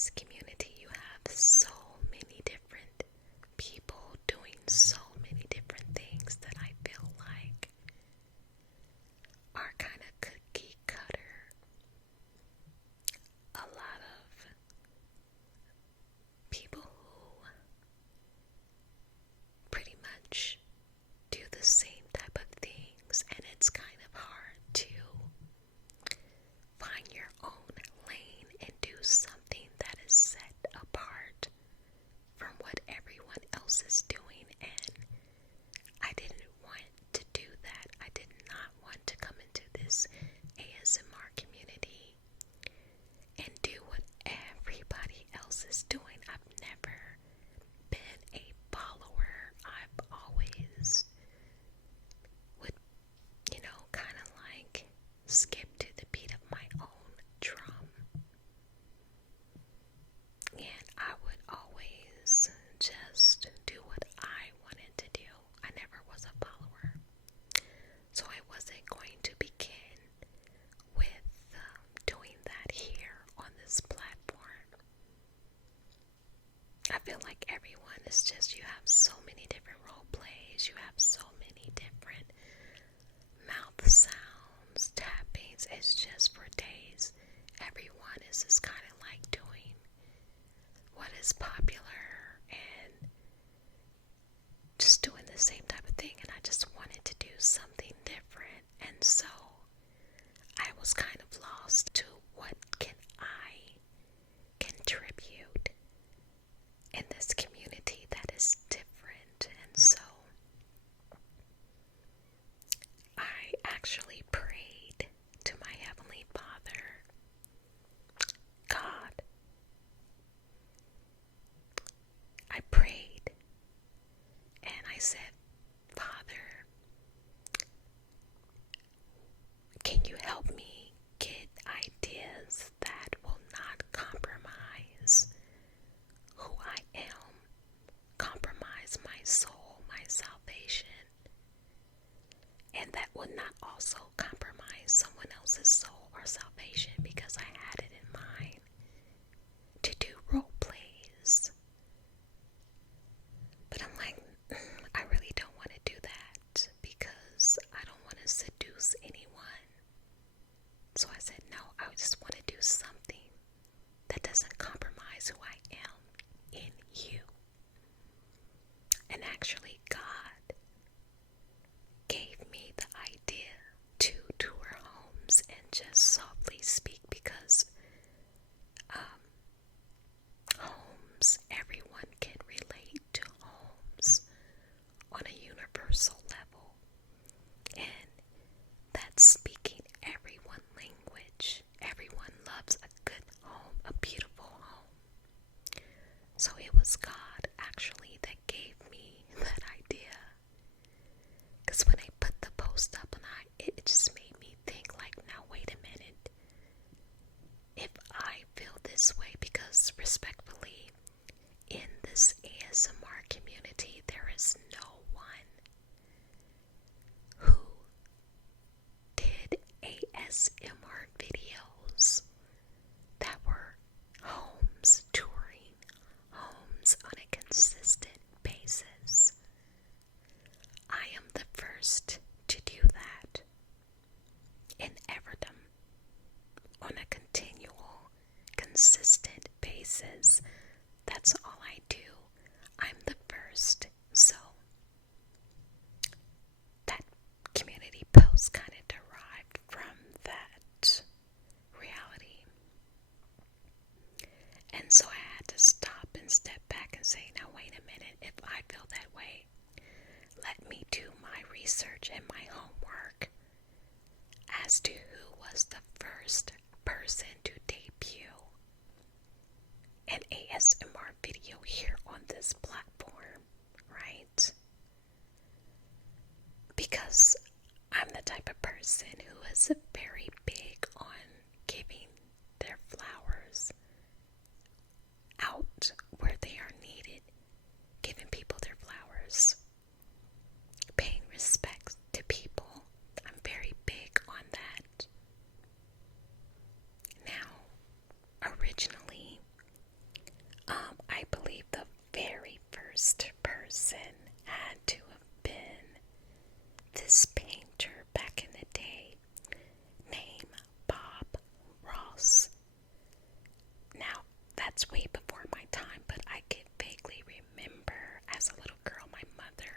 this community, you have so many different people doing so many different things that I feel like are kind of cookie cutter. A lot of people who pretty much do the same type of things, and it's kind of hard to find your own lane and do something that is set apart from what everyone else is doing. And I didn't want to do that. I did not want to come into this ASMR community and do what everybody else is doing. I've never been a follower. I've always would, kind of like skip to the beat of my own drum. And I would always just do what I wanted to do. I never was a follower. So I wasn't going to begin with doing that here on this platform. I feel like everyone is just, you have so many different role plays, you have so many different mouth sounds, tappings. It's just for days. Everyone is just kind of like doing what is popular and just doing the same type of thing, and I just wanted to do something different. And so I was kind of lost to what can I contribute in this community that is different. And so I actually prayed to my Heavenly Father, God. I prayed and I said, Father, can you help me get ideas that will not compromise who I am, compromise my soul, my salvation, and that would not also compromise someone else's soul or salvation, because I had it in mind to do role plays. But I'm like, I really don't want to do that because I don't want to seduce anyone. So I said, no, I just want to do something that doesn't compromise who I am in you. And actually, God gave me the idea to tour homes and just softly speak, because homes, everyone can relate to homes on a universal level, and that's speaking everyone language. Everyone loves a good home, a beautiful home. So it was God actually that gave me that idea, because when I put the post up, and it just made me think like, now wait a minute, if I feel this way, because respectfully, in this ASMR community, there is no one who did ASMR videos that were homes, touring homes on a consistent basis. I am the first to do that in Everdom on a continual, consistent basis. That's all I do. I'm the first. So that community post kind of derived from that reality. And so I had to stop and step back and say, now wait a minute, if I feel that way, let me do my research and my homework as to who was the first person to debut an ASMR video here on this platform, right? Because I'm the type of person who is very big on giving their flowers out where they are needed, giving people their flowers, paying respect to people. I'm very big on that. Now, originally, person had to have been this painter back in the day named Bob Ross. Now, that's way before my time, but I could vaguely remember as a little girl my mother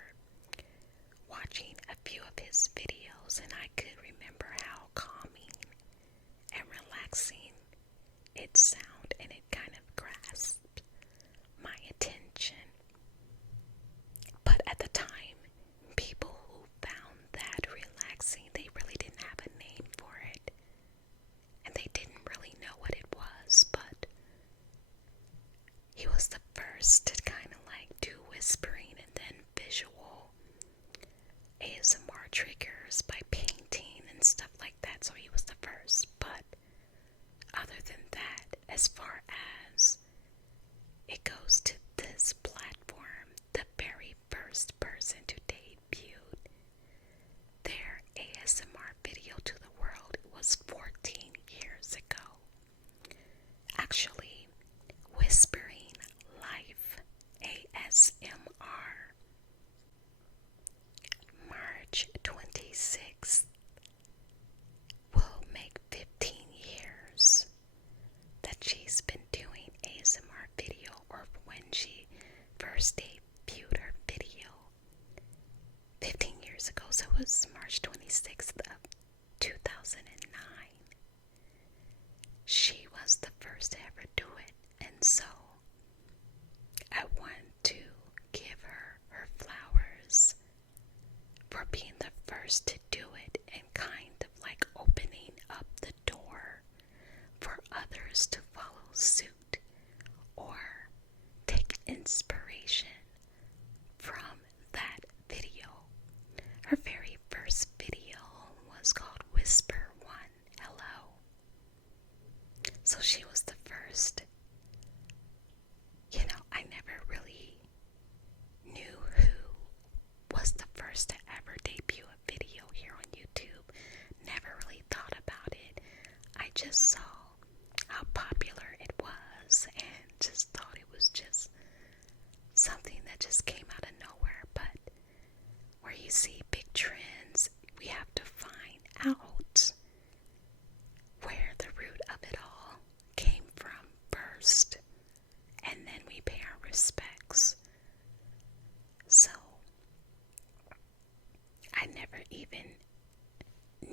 watching a few of his videos, and I could remember how calming and relaxing it sounded, and it kind of grasped my attention. But at the time, people who found that relaxing, they really didn't have a name for it, and they didn't really know what it was. But he was the first to kind of like do whispering and then visual ASMR triggers by painting and stuff like that. So he was the first. But other than that, as far as it goes to this platform, the very first person to debut their ASMR video to the world was 14 years ago. Actually, Whispering Life ASMR, March 26th, will make 15 years that she's been doing ASMR video, or when she first debuted her video 15 years ago. So it was March 26th of 2009. She was the first to ever do it, and so I want to give her flowers for being the first to do it and kind of like opening up the door for others to follow suit or take inspiration from that video. Her very first video was called Whisper One Hello. So she was the first. You know, I never really knew who was the first to ever debut a video here on YouTube. Never really thought about it. I just saw how popular it was and just thought it was just something that just came out of nowhere. But where you see big trends, we have to find out where the root of it all came from first, and then we pay our respects. So I never even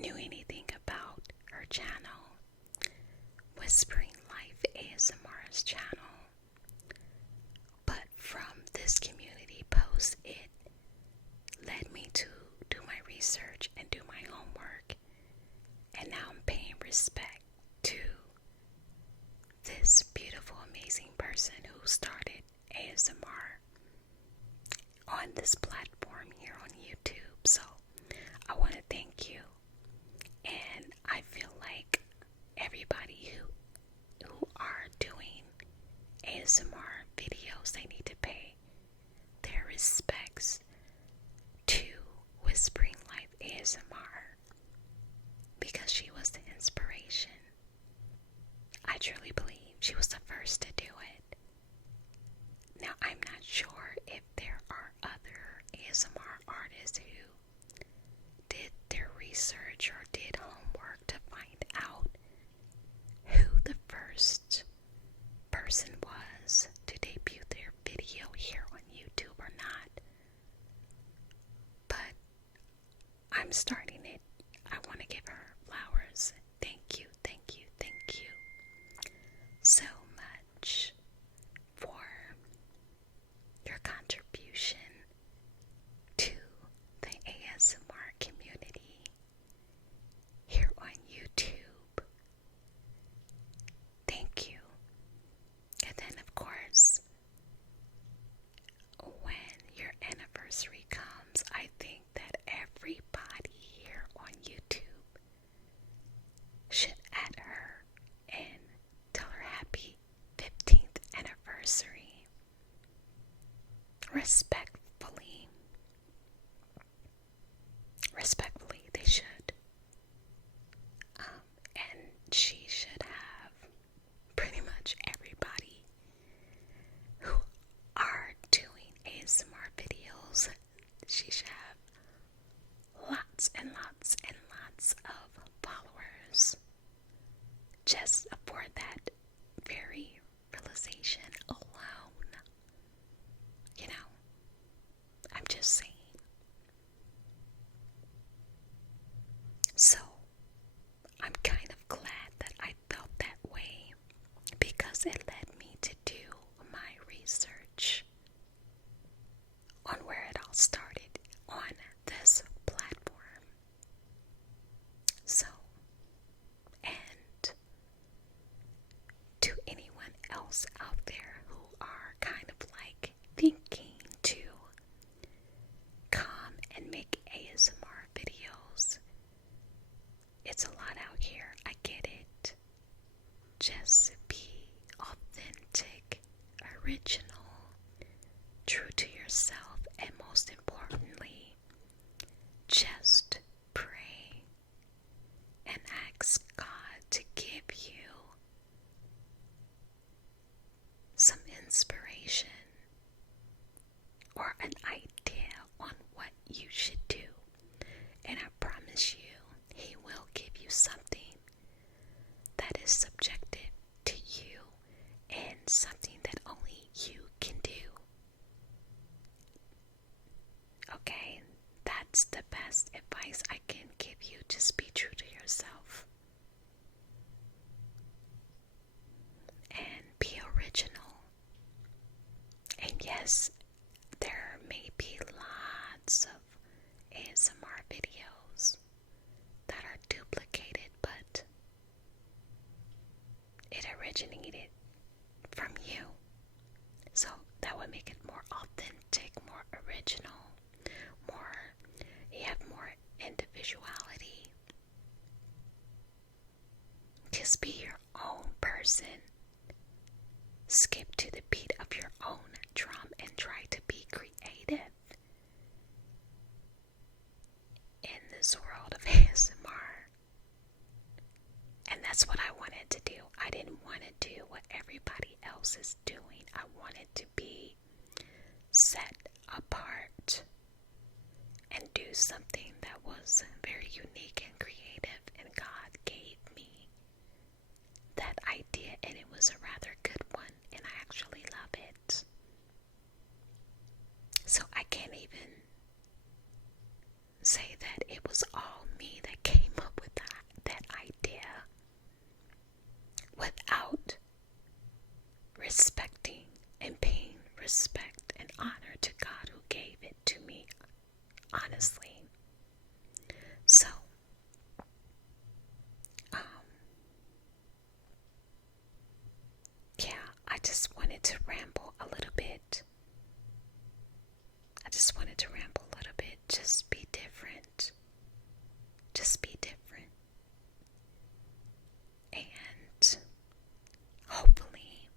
knew anything about her channel, Whispering Life ASMR's channel. But from this community post, it led me to do my research and do my homework. And now I'm paying respect to this beautiful, amazing person who started ASMR on this platform here on YouTube. So I want to thank you. And I feel like everybody who are doing ASMR videos, they need to pay their respects to Whispering Life ASMR, because she was the inspiration. I truly believe she was the first to do it. Now, I'm not sure if there are other ASMR artists who did their research or did homework to find out who the first person was to debut their video here on YouTube or not. But I'm starting it. I want to give her flowers. Thank you, thank you, thank you so much for your contribution to the ASMR community here on YouTube. Thank you. And then, of course, when your anniversary comes, I think that everybody here on YouTube should add her and tell her happy 15th anniversary. Respectfully, they should. And she should have pretty much everybody who are doing ASMR videos original, true to yourself, and most importantly, just pray and ask God to give you some inspiration or an idea on what you should do. And I promise you, He will give you something that is subjective to you and something that only you can do. Okay, that's the best advice I can give you. Just be true to yourself and be original. And yes, there may be lots of ASMR videos that are duplicated, but it originated from you. So that would make it more authentic, more original, you have more individuality. Just be your own person. Skip to the beat of your own drum and try to be creative in this world of ASMR. And that's what I wanted to do. I didn't want to do what everybody else is doing. I wanted to be set apart and do something that was very unique and creative, and God gave me that idea, and it was a rather good one, and I actually love it. So I can't even say that it was all me that came up with that idea without respecting and paying respect and honor to God who gave it to me, honestly. So, yeah, I just wanted to ramble a little bit. Just be different. Just be different. And hopefully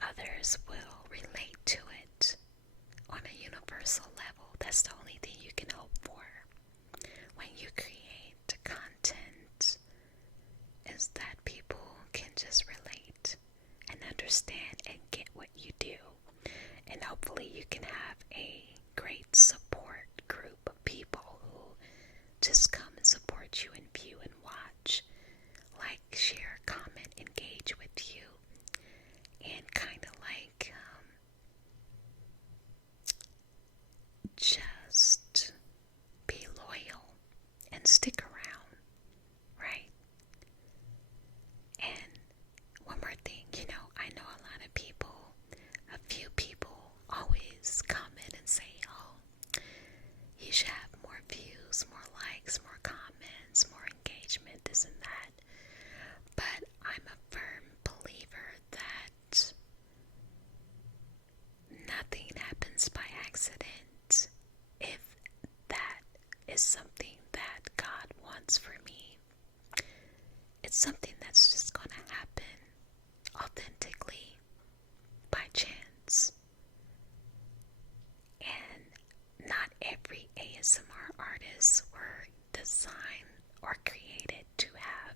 others will relate to it on a universal level. That's the only thing you can hope for when you create content, is that people can just relate and understand and get what you do. And hopefully you can have a great support group of people who just come and support you and view and watch, like, share, comment, engage with you, and kind of like just be loyal and stick around, right? And one more thing, I know a lot of people, a few people always comment and say, oh, you should have more views, more likes, more comments, more engagement, this and that. But I'm a firm believer that nothing happens by accident. If that is something that God wants for me, it's something that's just going to happen authentically by chance. And not every ASMR artist were designed or created to have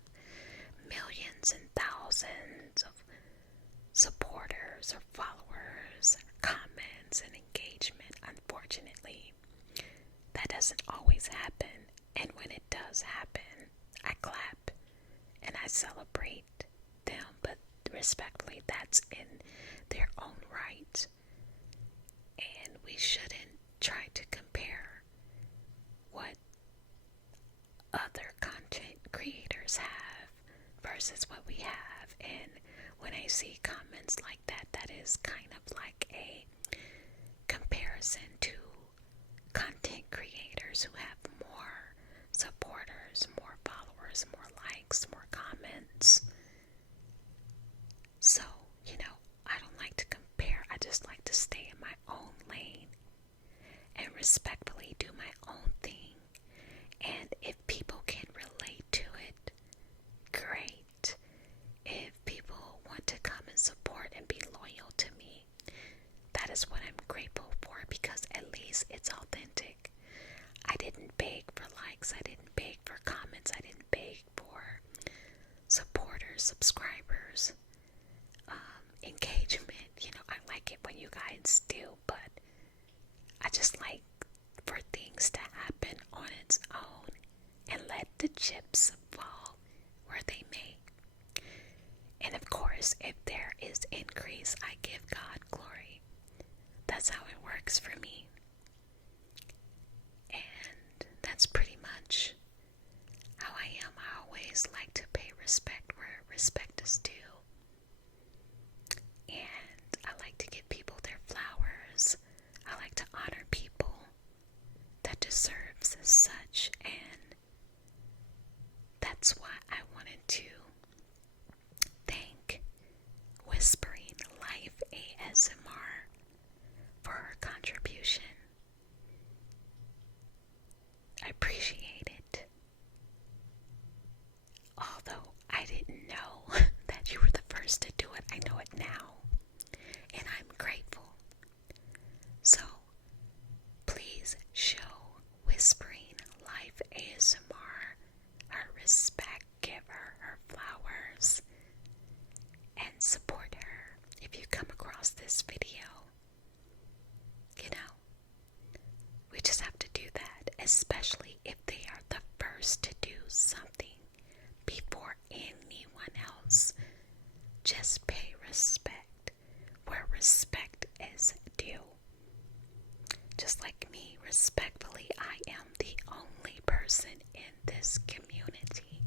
millions and thousands of supporters or followers, or comments and engagement. Unfortunately, that doesn't always happen. And when it does happen, I clap and I celebrate them, but respectfully, that's in their own right. And we shouldn't try to compare what other content creators have versus what we have. And when I see comments like that, that is kind of like a comparison to content creators who have more supporters, more followers, more likes, more comments. So, I don't like to compare. I just like to stay in my own lane and respectfully do my own thing. And if people can relate to it, great. If people want to come and support and be loyal to me, nice. It's authentic. I didn't beg for likes. I didn't beg for comments. I didn't beg for supporters, subscribers, engagement. I like it when you guys do, but I just like for things to happen on its own and let the chips fall where they may. And of course, if there is increase, I give God glory. That's how it works for me. And that's pretty much how I am. I always like to pay respect where respect is due. And I like to give people their flowers. I like to honor people that deserves such. And that's why I wanted to thank Whispering Life ASMR for her contribution. I appreciate it. Although I didn't know that you were the first to do it, I know it now. And I'm grateful. So, please show Whispering Life ASMR her respect, give her flowers, and support her if you come across this video. We just have to do that, especially if they are the first to do something before anyone else. Just pay respect where respect is due. Just like me, respectfully, I am the only person in this community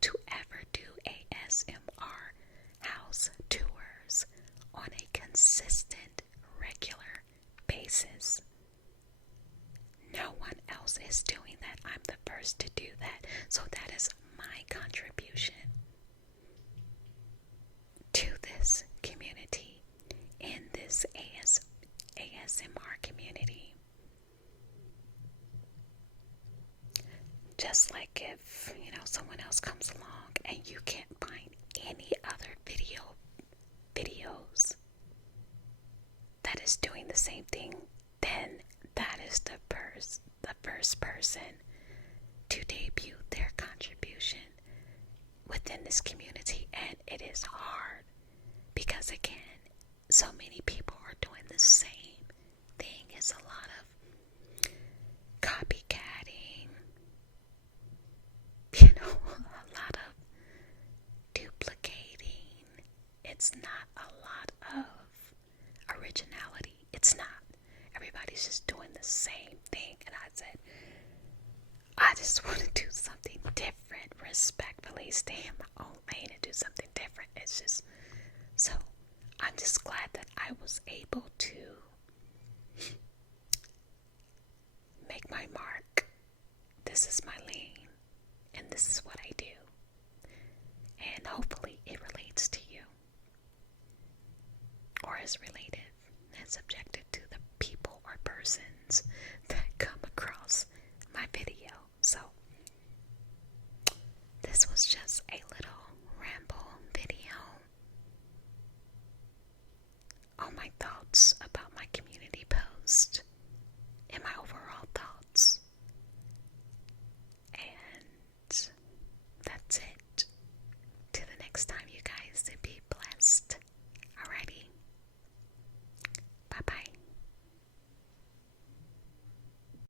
to ever do ASMR house tours on a consistent, regular basis. No one else is doing that. I'm the first to do that. So that is my contribution to this community, in this ASMR community. Just like if, someone else comes along and you can't find any other videos that is doing the same thing, then that is the first person to debut their contribution within this community. And it is hard because, again, so many people are doing the same thing. It's a lot of copycatting, a lot of duplicating. It's not a lot of originality. It's not. Everybody's just doing the same thing. And I said, I just want to do something different, respectfully, stay in my own lane and do something different. It's just, so I'm just glad that I was able to make my mark. This is my lane, and this is what I do. And hopefully it relates to you, or is related and subjected to the people or persons that come across my video. So this was just a little ramble video on my thoughts about my community post and my overall thoughts. And that's it. Till the next time,